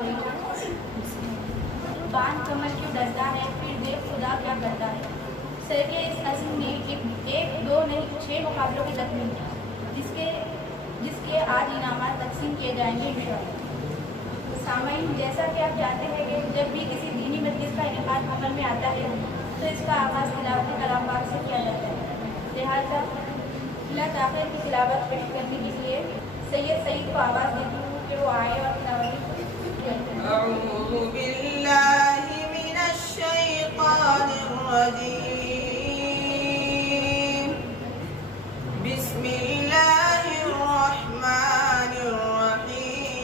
गई। बान कमर क्यों डरता है, फिर देख खुदा क्या करता है। सर के इस अज़्म ने एक दो नहीं 6 मुकाबलों की तकमील की, जिसके आज इनामात तकसीम किए जाएंगे इंशाअल्लाह। सामाईन, जैसा कि आप जानते हैं कि जब भी किसी दीनी मजलिस का इनेकाद अमल में आता है तो इसका आगाज़ तिलावत कलाम पाक से किया जाता है। लिहाजा अल्लाह ताक़िर की तिलावत पेश करने के लिए सैयद सईद को आवाज़ देती हूँ कि वो आए और तिलावत करें। अऊज़ु बिल्लाहि मिनश शैतानिर रजीम। बिस्मिल्लाहिर रहमानिर रहीम।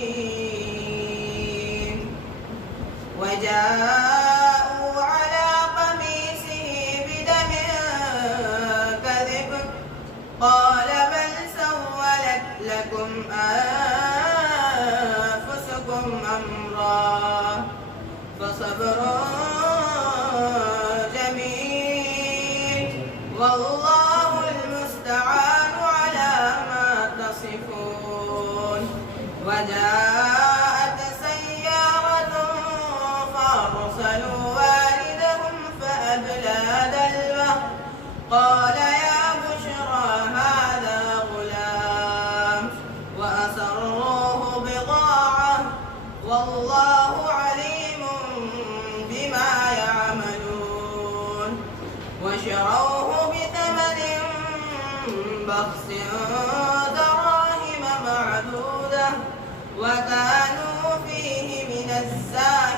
वजाअू अला क़मीसिही बिदमिन कज़िब क़ाल बल सव्वलत लकुम أنفسكم أمرا فصبر جميل والله المستعان على ما تصفون. وجاءت سيارة فأرسلوا واردهم فأدلى دلوه قال يا بشرى هذا غلام وأسروه بضاعة والله عليم بما يعملون. وشروه بثمن بخس دراهم معدودة وكانوا فيه من الزاهدين.